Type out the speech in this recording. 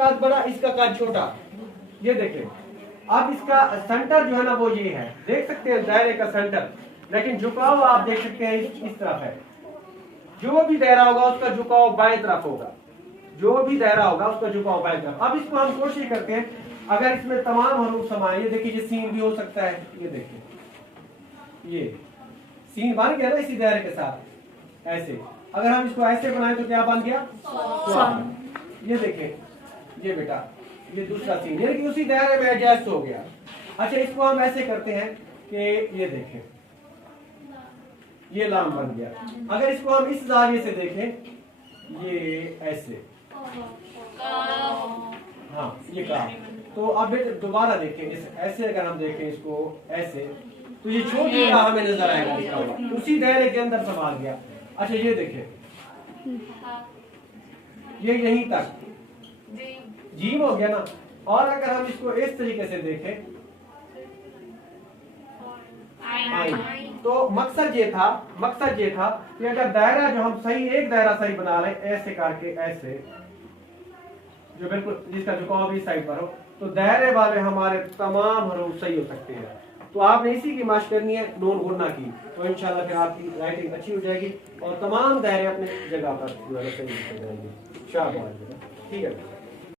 कद बड़ा, इसका कद छोटा। ये देखें, अब इसका सेंटर जो है ना वो ये है, देख सकते हैं दायरे का सेंटर, लेकिन झुकाव आप देख सकते हैं इस तरफ है। जो भी दायरा होगा उसका झुकाव बाएं तरफ होगा, जो भी दायरा होगा उसका झुकाव बाएं तरफ। अब इसको हम कोशिश करते हैं, अगर इसमें तमाम हरूफ समाए, ये देखिए ये सीन भी हो सकता है, ये देखिए ये सीन बन गया ना इसी दायरे के साथ। ऐसे अगर हम इसको ऐसे बनाए तो क्या बन गया? ये देखें, ये बेटा ये दूसरा सीन, यानी कि उसी दायरे में एडजस्ट हो गया। अच्छा, इसको हम ऐसे करते हैं कि ये देखें ये लाम बन गया। अगर इसको हम इस जाविये से देखें, ये ऐसे, हाँ ये काम। तो अब दोबारा देखें, ऐसे अगर हम देखें इसको ऐसे, तो ये छोटी राह हमें नजर आएगा, उसी दायरे के अंदर संभाल गया। अच्छा ये देखें, ये यहीं तक जीम हो गया ना। और अगर हम इसको इस तरीके से देखें, तो मकसद ये था कि अगर दायरा जो हम सही, एक दायरा सही बना रहे हैं ऐसे करके, ऐसे जो बिल्कुल जिसका झुकाव भी साइड पर हो, तो दायरे वाले हमारे तमाम हरूफ सही हो सकते हैं। तो आपने इसी की माश करनी है, नून गुन्ना की, तो इंशाल्लाह फिर आपकी राइटिंग अच्छी हो जाएगी और तमाम दायरे अपने जगह पर सही हो जाएंगे। शाबाश, ठीक है।